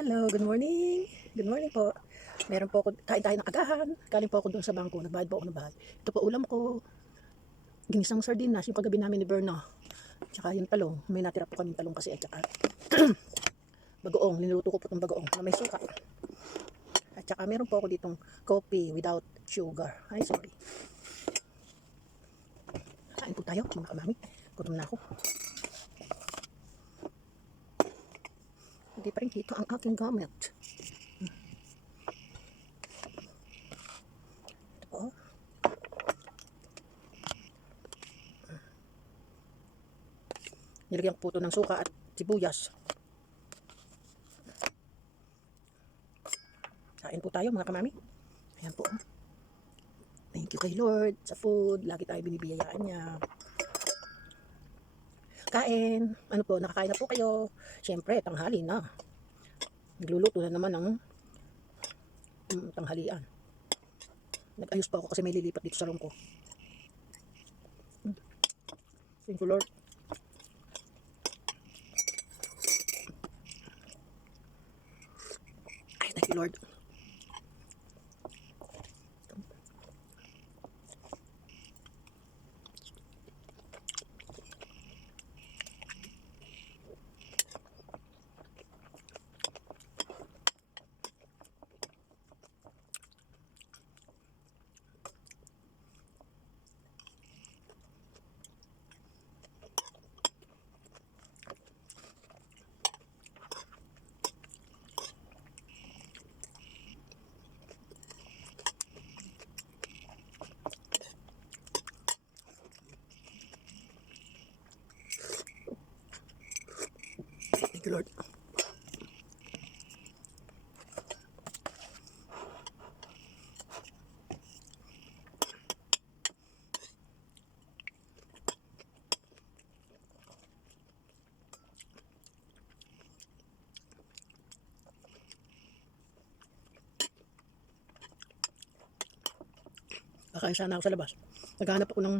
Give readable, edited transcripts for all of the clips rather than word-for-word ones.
Hello, good morning. Good morning po. Meron po ako, kain tayo ng agahan. Galing po ako doon sa bangko. Nagbayad po ako ng bahay. Ito po ulam ko. Ginisang sardinas, yung kagabi namin ni Berna. Tsaka yung talong. May natira po kaming talong kasi. At tsaka bagoong. Niluto ko po itong bagoong na may suka. At tsaka meron po ako ditong coffee without sugar. Ay, sorry. Kain po tayo mga kamami. Gutom na ako. Hindi pa rin dito ang aking gamit. Ito po. Nilagyan ko po ito ng suka at sibuyas. Kain po tayo mga kamami. Ayan po. Thank you kay Lord sa food. Lagi tayo binibiyayaan niya. Kain. Ano po, nakakain na po kayo. Siyempre, tanghali na. Nagluluto na naman ng tanghalian. Nag-ayos pa ako kasi may lilipat dito sa room ko. Thank you Lord. Ay, thank you Lord. Thank you Lord. Kakain sana ako sa labas. Naghahanap ako ng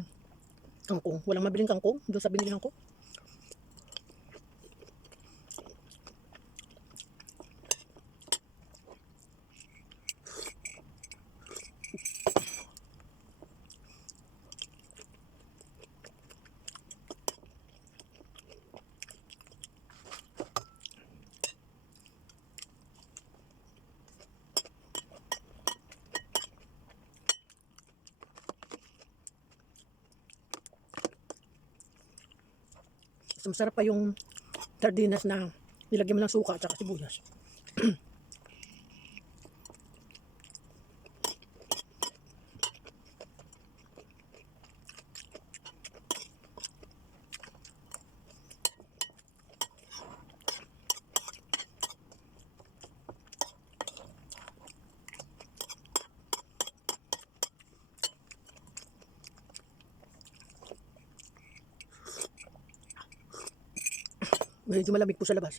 kangkong. Walang mabiling kangkong doon sa binilihan ko. Mas masarap pa yung sardinas na nilagyan mo ng suka at saka sibuyas. Medyo malamig po sa labas.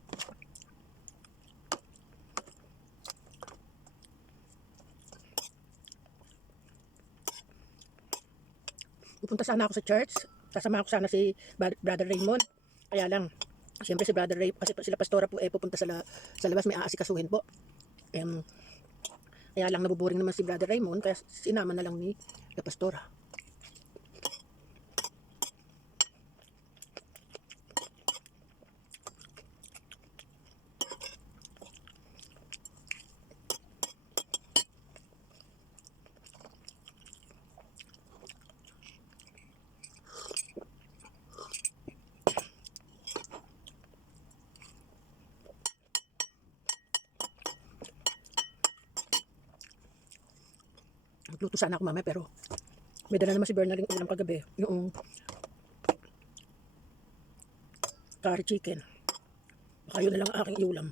Pupunta sana ako sa church. Kasama ako sana si Brother Raymond. Kaya lang, siyempre si Brother Ray, kasi sila pastora po pupunta sa labas, may aasikasuhin po. Kaya lang nabuboring naman si Brother Raymond, kaya sinama na lang ni la pastora. Magluto sana ako mamaya pero may dala naman si Bernard yung ulam kagabi. Yung curry chicken. Baka yun na lang ang aking iulam.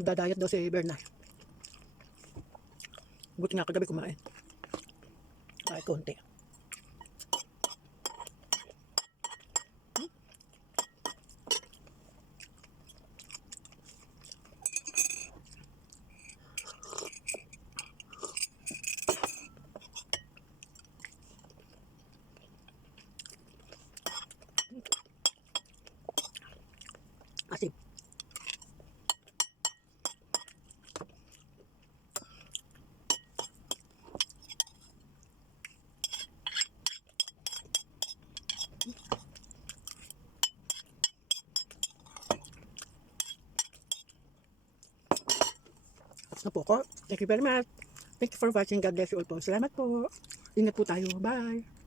Nagda-diet daw si Bernard. Buti nga kagabi kumain. Kahit konti. Tapos na po ako. Thank you very much. Thank you for watching. God bless you all po. Salamat po. Ingat po tayo. Bye.